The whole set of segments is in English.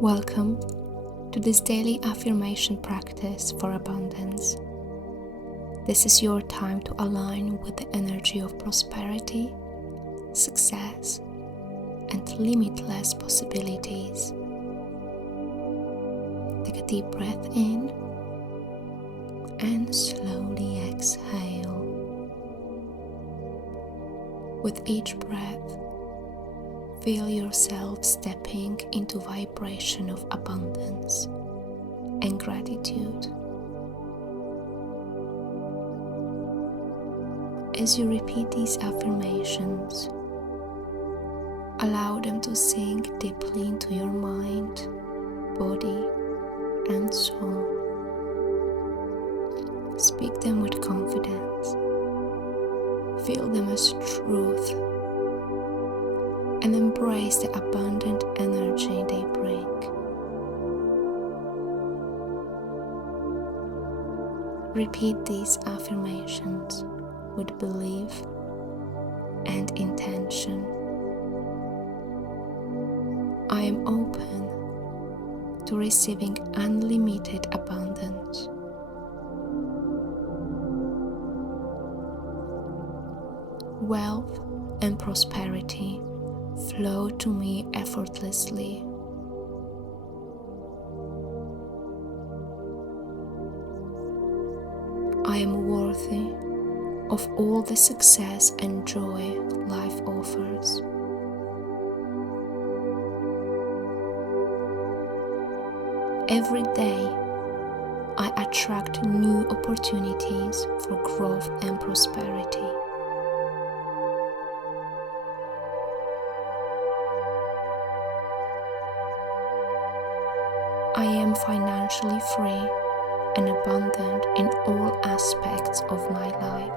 Welcome to this daily affirmation practice for abundance. This is your time to align with the energy of prosperity, success, and limitless possibilities. Take a deep breath in and slowly exhale. With each breath, feel yourself stepping into vibration of abundance and gratitude. As you repeat these affirmations, allow them to sink deeply into your mind, body, and soul. Speak them with confidence. Feel them as truth and embrace the abundant energy they bring. Repeat these affirmations with belief and intention. I am open to receiving unlimited abundance. Wealth and prosperity flow to me effortlessly. I am worthy of all the success and joy life offers. Every day, I attract new opportunities for growth and prosperity. I am financially free and abundant in all aspects of my life.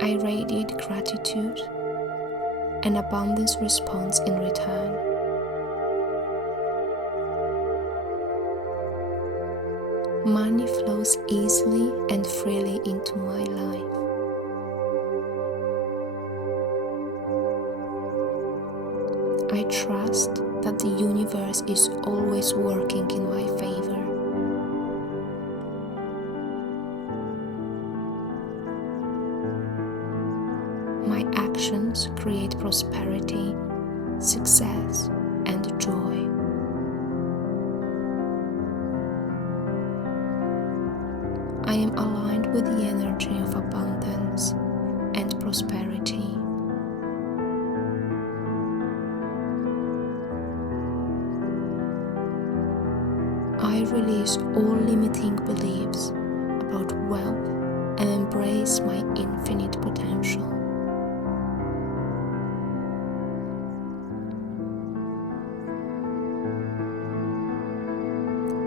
I radiate gratitude and abundance response in return. Money flows easily and freely into my life. I trust that the universe is always working in my favor. My actions create prosperity, success, and joy. I am aligned with the energy of abundance and prosperity. I release all limiting beliefs about wealth and embrace my infinite potential.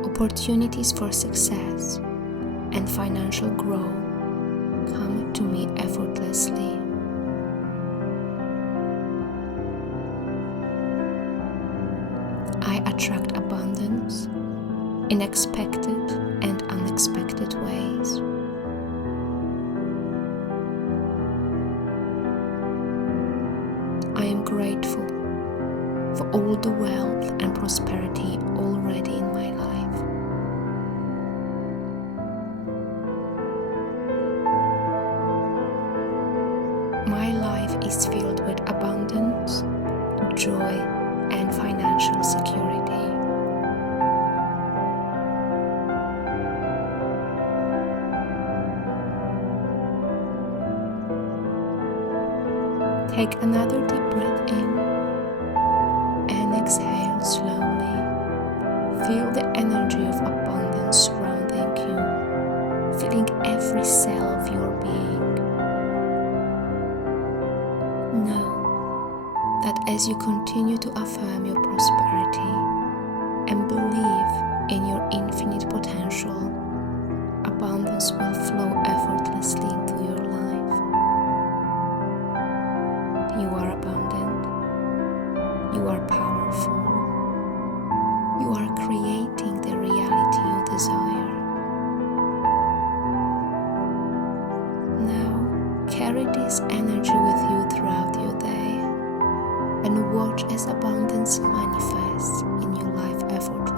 Opportunities for success and financial growth come to me effortlessly. I attract abundance in expected and unexpected ways. I am grateful for all the wealth and prosperity already in my life. My life is filled with abundance, joy, and financial security. Take another deep breath in and exhale slowly. Feel the energy of abundance surrounding you, filling every cell of your being. Know that as you continue to affirm your prosperity and believe in your infinite potential, abundance will flow effortlessly into your life. You are abundant. You are powerful. You are creating the reality you desire. Now, carry carry this energy with you throughout your day and watch as abundance manifests in your life effortlessly.